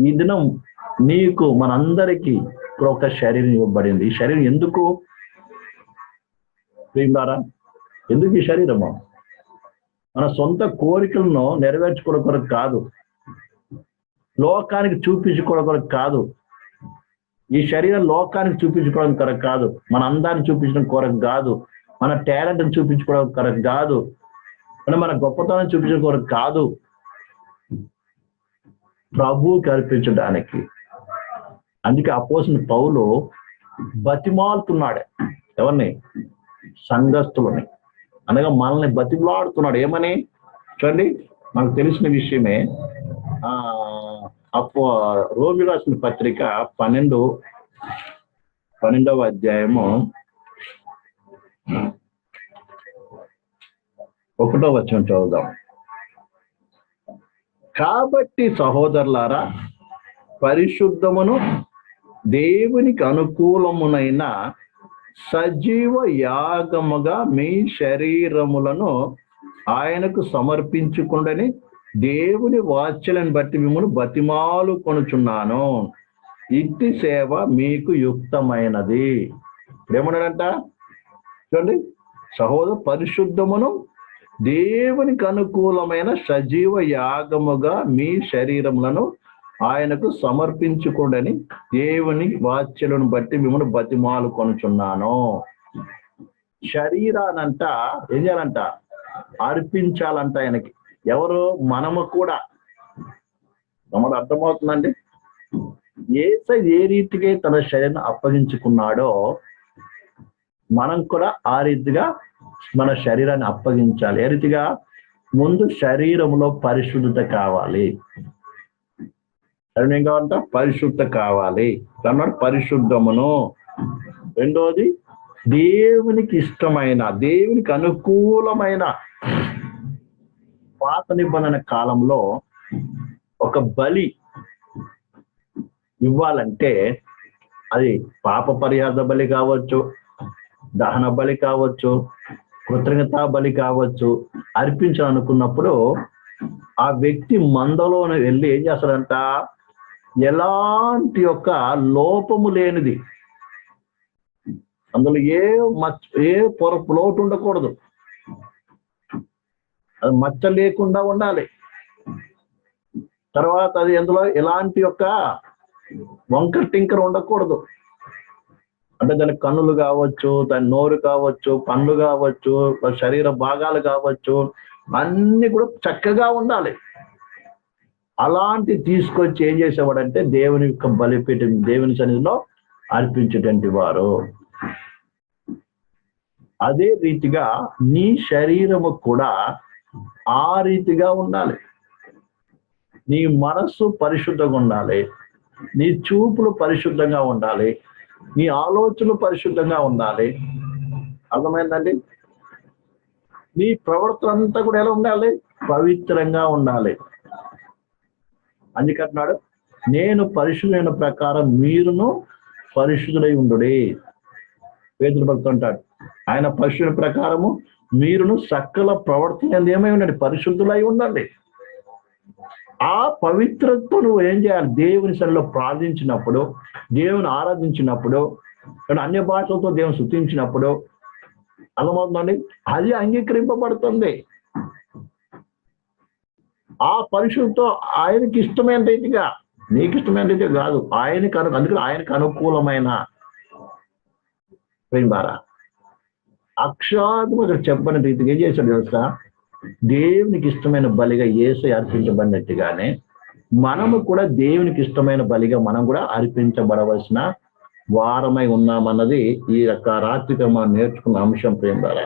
ఈ దినం నీకు మనందరికీ ఇప్పుడు ఒక శరీరం ఇవ్వబడింది. ఈ శరీరం ఎందుకు? ప్రియులారా ఎందుకు ఈ శరీరము? మన సొంత కోరికలను నెరవేర్చుకోవడం కొరకు కాదు. లోకానికి చూపించుకోవడం కొరకు కాదు. ఈ శరీరం లోకానికి చూపించుకోవడం కొరకు కాదు. మన అందాన్ని చూపించడం కొరకు కాదు. మన టాలెంట్ని చూపించుకోవడం కొరకు కాదు. మన గొప్పతనం చూపించడం కొరకు కాదు. ప్రభువుకి అర్పించడానికి అందుకే అపోసిన పౌలు బతిమాలుతున్నాడు. ఎవరిని? సంఘస్థులని. అనగా మనల్ని బతిమలాడుతున్నాడు. ఏమని? చూడండి మనకు తెలిసిన విషయమే ఆ అప్పో రోమి రాసిన పత్రిక పన్నెండు పన్నెండవ అధ్యాయము ఒకటో వచ్చిన చదువుదాం. కాబట్టి సహోదరులారా పరిశుద్ధమును దేవునికి అనుకూలమునైన సజీవ యాగముగా మీ శరీరములను ఆయనకు సమర్పించుకుండని దేవుని వాచ్యలను బట్టి మిమ్మల్ని బతిమాలు కొనుచున్నాను. ఇట్టి సేవ మీకు యుక్తమైనది. ఏమన్నాడంట? చూడండి సహోదర పరిశుద్ధమును దేవునికి అనుకూలమైన సజీవ యాగముగా మీ శరీరములను ఆయనకు సమర్పించుకోండి దేవుని వాచ్యలను బట్టి మిమ్మల్ని బతిమాలు కొనుచున్నాను. శరీరానంట ఏం చేయాలంట? అర్పించాలంట ఆయనకి. ఎవరు? మనము కూడా. మనకు అర్థమవుతుందండి? ఏస ఏ రీతిగా తన శరీరం అప్పగించుకున్నాడో మనం కూడా ఆ రీతిగా మన శరీరాన్ని అప్పగించాలి. ఏ రీతిగా? ముందు శరీరంలో పరిశుద్ధత కావాలి. శరీరం ఏం కావాలంట? పరిశుద్ధ కావాలి. అన్నాడు పరిశుద్ధమును. రెండోది దేవునికి ఇష్టమైన దేవునికి అనుకూలమైన పాత నిబంధన కాలంలో ఒక బలి ఇవ్వాలంటే అది పాప పరిహార బలి కావచ్చు దహన బలి కావచ్చు కృతజ్ఞతా బలి కావచ్చు అర్పించాలనుకున్నప్పుడు ఆ వ్యక్తి మందలోనే వెళ్ళి ఏం చేస్తాడంట? ఎలాంటి యొక్క లోపము లేనిది. అందులో ఏ మచ్చ ఏ పొరపు లోటు ఉండకూడదు. అది మచ్చ లేకుండా ఉండాలి. తర్వాత అది ఎందులో ఎలాంటి యొక్క వంకర టింకర్ ఉండకూడదు. అంటే దాని కన్నులు కావచ్చు దాని నోరు కావచ్చు పండ్లు కావచ్చు శరీర భాగాలు కావచ్చు అన్ని కూడా చక్కగా ఉండాలి. అలాంటి తీసుకొచ్చి ఏం చేసేవాడంటే దేవుని యొక్క బలిపీఠం దేవుని సన్నిధిలో అర్పించేటువంటి వారు. అదే రీతిగా నీ శరీరము కూడా ఆ రీతిగా ఉండాలి. నీ మనస్సు పరిశుద్ధంగా ఉండాలి. నీ చూపులు పరిశుద్ధంగా ఉండాలి. నీ ఆలోచనలు పరిశుద్ధంగా ఉండాలి. అర్థమైందండి? నీ ప్రవర్తన అంతా కూడా ఎలా ఉండాలి? పవిత్రంగా ఉండాలి. అందుకంటున్నాడు నేను పరిశుద్ధమైన ప్రకారం మీరును పరిశుద్ధులై ఉండుడి. పేదల భక్తుడు అంటాడు ఆయన పరిశుద్ధ ప్రకారము మీరును సకల ప్రవర్తన ఏమై ఉండండి? పరిశుద్ధులై ఉండండి. ఆ పవిత్రత్వం నువ్వు ఏం చేయాలి? దేవుని సన్నిలో ప్రార్థించినప్పుడు దేవుని ఆరాధించినప్పుడు అన్య భాషలతో దేవుని శుద్ధించినప్పుడు అర్థమవుతుందండి? అది అంగీకరింపబడుతుంది. ఆ పరిశుద్ధతో ఆయనకి ఇష్టమైన రీతిగా నీకు ఇష్టమైన రీతిగా కాదు ఆయనకి అను అందుకని ఆయనకు అనుకూలమైన. ప్రేమారా అక్షాత్మ చెప్పని రీతిగా ఏం చేశాడు తెలుసా? దేవునికి ఇష్టమైన బలిగా ఏసు అర్పించబడినట్టుగానే మనము కూడా దేవునికి ఇష్టమైన బలిగా మనం కూడా అర్పించబడవలసిన వారమై ఉన్నామన్నది ఈ యొక్క రాత్రిక మనం నేర్చుకున్న అంశం ప్రేమ ద్వారా